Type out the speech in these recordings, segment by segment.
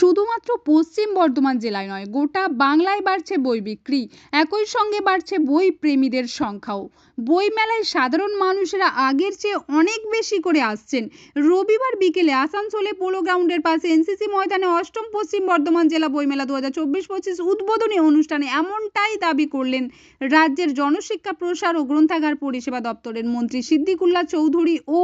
শুধুমাত্র পশ্চিম বর্ধমান জেলায় নয়, গোটা বাংলায় বাড়ছে বই বিক্রি। একই সঙ্গে বাড়ছে বই প্রেমীদের সংখ্যাও। বই মেলায় সাধারণ মানুষেরা আগের চেয়ে অনেক বেশি করে আসছেন। রবিবার বিকেলে আসানসোলে পোলো গ্রাউন্ডের পাশে এনসিসি ময়দানে অষ্টম পশ্চিম বর্ধমান জেলা বইমেলা দু হাজার চব্বিশ পঁচিশ উদ্বোধনী অনুষ্ঠানে এমনটাই দাবি করলেন রাজ্যের জনশিক্ষা, প্রসার ও গ্রন্থাগার পরিষেবা দপ্তরের মন্ত্রী সিদ্দিকুল্লাহ চৌধুরী ও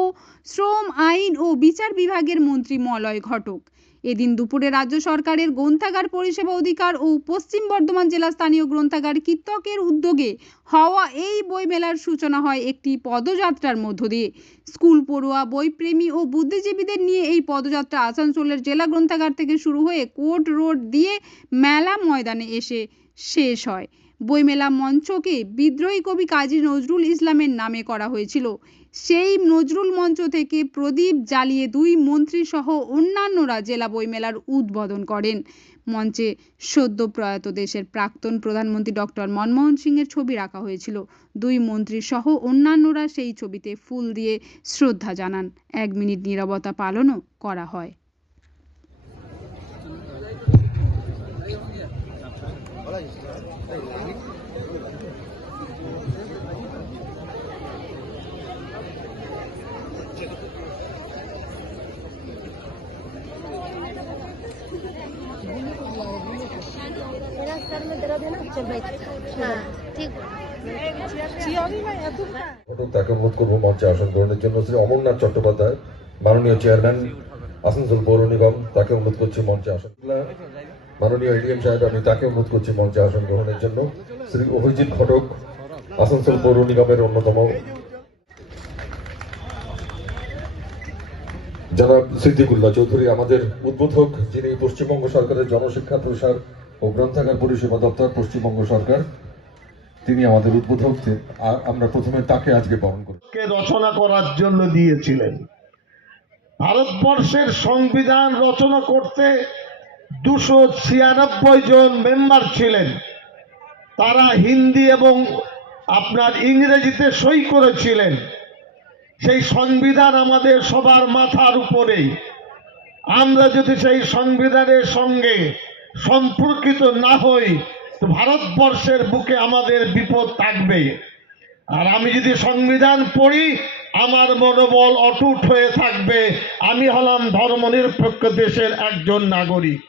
শ্রম, আইন ও বিচার বিভাগের মন্ত্রী মলয় ঘটক। এদিন দুপুরে রাজ্য সরকারের গ্রন্থাগার পরিষেবা অধিকার ও পশ্চিম বর্ধমান জেলা স্থানীয় গ্রন্থাগার কীর্তকের উদ্যোগে হওয়া এই বই মেলার সূচনা হয় একটি পদযাত্রার মধ্য দিয়ে। স্কুল পড়ুয়া, বইপ্রেমী ও বুদ্ধিজীবীদের নিয়ে এই পদযাত্রা আসানসোলের জেলা গ্রন্থাগার থেকে শুরু হয়ে কোর্ট রোড দিয়ে মেলা ময়দানে এসে শেষ হয়। বইমেলা মঞ্চকে বিদ্রোহী কবি কাজী নজরুল ইসলামের নামে করা হয়েছিল। সেই নজরুল মঞ্চ থেকে প্রদীপ জ্বালিয়ে দুই মন্ত্রী সহ অন্যান্যরা জেলা বইমেলার উদ্বোধন করেন। মঞ্চে সদ্য প্রয়াত দেশের প্রাক্তন প্রধানমন্ত্রী ডক্টর মনমোহন সিংয়ের ছবি রাখা হয়েছিল। দুই মন্ত্রী সহ অন্যান্যরা সেই ছবিতে ফুল দিয়ে শ্রদ্ধা জানান। এক মিনিট নীরবতা পালনও করা হয়। मेरा सर में दर्द है ना चल बैठ हाँ ठीक ঘটক তাকে অনুরোধ করবো মঞ্চে আসন গ্রহণের জন্য শ্রী অমরনাথ চট্টোপাধ্যায় মাননীয় চেয়ারম্যান আসানসোল পৌর নিগম তাকে অনুরোধ করছি মঞ্চে আসন মাননীয় এডিএম সাহেব, আমি তাকে অনুরোধ করছি মঞ্চে আসন গ্রহণের জন্য। শ্রী অভিজিৎ ঘটক, আসানসোল পৌর নিগমের অন্যতম। জনাব সিদ্দিকুল্লাহ চৌধুরী, আমাদের উদ্বোধক যিনি পশ্চিমবঙ্গ সরকারের জনশিক্ষা, প্রসার ও গ্রন্থাগার পরিষেবা দপ্তর, পশ্চিমবঙ্গ সরকার, তিনি আমাদের উদ্বোধক। আমরা প্রথমে তাকে আজকে বরণ করি রচনা করার জন্য দিয়েছিলেন? ভারতবর্ষের সংবিধান রচনা করতে দুশো ছিয়ানব্বই জন মেম্বার ছিলেন। তারা হিন্দি এবং আপনার ইংরেজিতে সই করেছিলেন। সেই সংবিধান আমাদের সবার মাথার উপরেই আমরা যদি সেই সংবিধানের সঙ্গে সম্পর্কিত না হই, তো ভারতবর্ষের বুকে আমাদের বিপদ থাকবে। আর আমি যদি সংবিধান পড়ি, আমার মনোবল অটুট হয়ে থাকবে। আমি হলাম ধর্মনিরপেক্ষ দেশের একজন নাগরিক।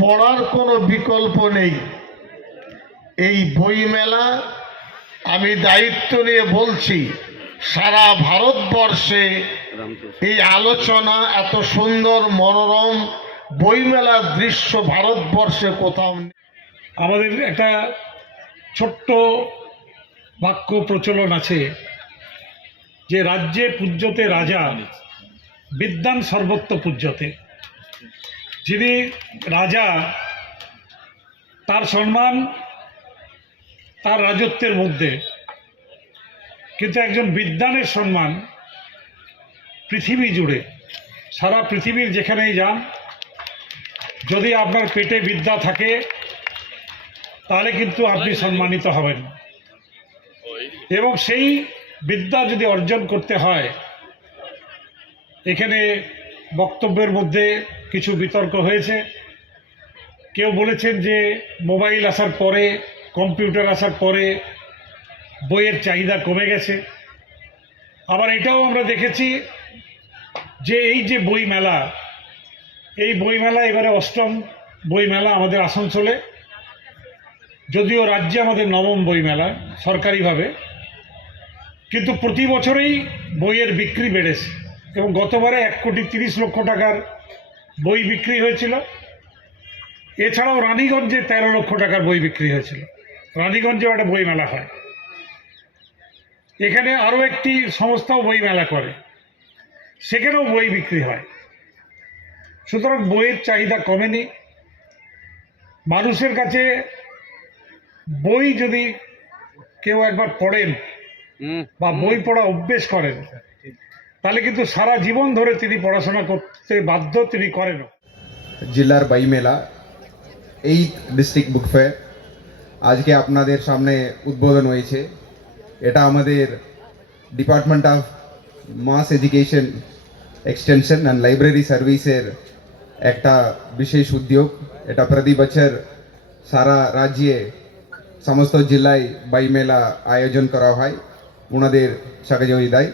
পড়ার কোনো বিকল্প নেই। এই বইমেলা আমি দায়িত্ব নিয়ে বলছি, সারা ভারতবর্ষে এই আলোচনা, এত সুন্দর মনোরম বইমেলার দৃশ্য ভারতবর্ষে কোথাও আমাদের একটা ছোট্ট বাক্য প্রচলন আছে, যে রাজ্যে পূজ্যতে রাজা, বিদ্যান সর্বত্র পূজ্যতে। যিনি রাজা, তার সম্মান, তার রাজত্বের মধ্যে। কিন্তু একজন বিদ্যানের সম্মান পৃথিবী জুড়ে, সারা পৃথিবীর যেখানেই যান, যদি আপনার পেটে বিদ্যা থাকে, তাহলে কিন্তু আপনি সম্মানিত হবেন। এবং সেই বিদ্যা যদি অর্জন করতে হয়, এখানে বক্তব্যের মধ্যে কিছু বিতর্ক হয়েছে। কেউ বলেছেন যে, মোবাইল আসার পরে, কম্পিউটার আসার পরে বইয়ের চাহিদা কমে গেছে। আবার এটাও আমরা দেখেছি যে, এই যে বই মেলা এই বইমেলা এবারে অষ্টম বইমেলা আমাদের আসানসোলে। যদিও রাজ্যে আমাদের নবম বইমেলা, সরকারিভাবে। কিন্তু প্রতি বছরেই বইয়ের বিক্রি বেড়েছে এবং গতবারে এক কোটি তিরিশ লক্ষ টাকার বই বিক্রি হয়েছিল। এছাড়াও রানীগঞ্জে তেরো লক্ষ টাকার বই বিক্রি হয়েছিল। রানীগঞ্জেও একটা বই মেলা হয়। এখানে আরও একটি সংস্থাও বই মেলা করে। সেখানেও বই বিক্রি হয়। সুতরাং বইয়ের চাহিদা কমেনি। মানুষের কাছে বই যদি কেউ একবার পড়েন বা বই পড়া অভ্যেস করেন তাহলে কিন্তু সারা জীবন ধরে তিনি পড়াশোনা করতে বাধ্য তিনি করেন জেলার বাই মেলা, এই ডিস্ট্রিক্ট বুক ফেয়ার আজকে আপনাদের সামনে উদ্বোধন হয়েছে। এটা আমাদের department of mass education extension and library সার্ভিসের একটা বিশেষ উদ্যোগ। এটা প্রতি বছর সারা রাজ্যে সমস্ত জেলায় বইমেলা আয়োজন করা হয়। ওনাদের সহযোগিতায়।